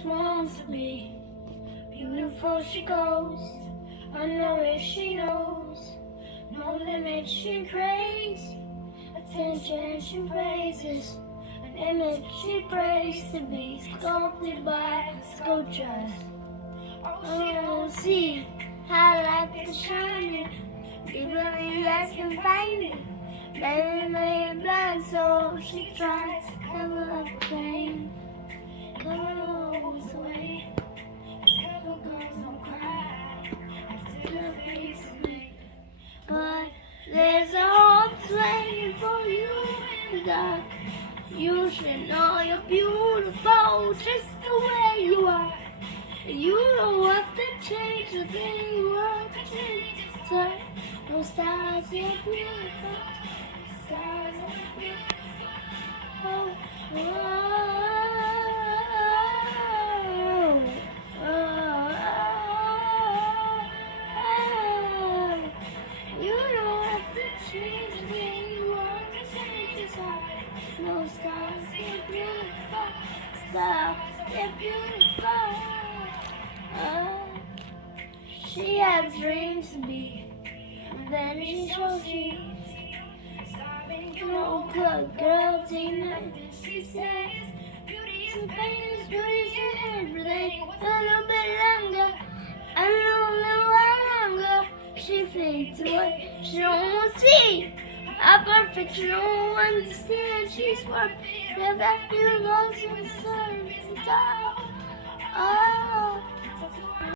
Wants to be beautiful, she goes unnoticed, she knows no limit, she craves attention, she praises an image, she prays to be sculpted by sculptures. Oh, she don't see how light is shining, people that can find it. Baby made blind, so she tries to cover up the pain. Cover goes away, cover girls don't cry after the face is made. But there's a hope waiting for you in the dark. You should know you're beautiful just the way you are. You don't have to change the thing you are, change the time. No stars, you're beautiful. Stars are beautiful. Oh, oh. No stars, they're beautiful. Stars, they're beautiful. She has dreams to be, and then she shows she's starving. No club girl tonight. She says, beauty is pain, is beauty in everything. A little bit longer, a little longer. She fades away. She don't see. A perfect, she don't understand. She's perfect. If that feeling goes to the sun, it's all.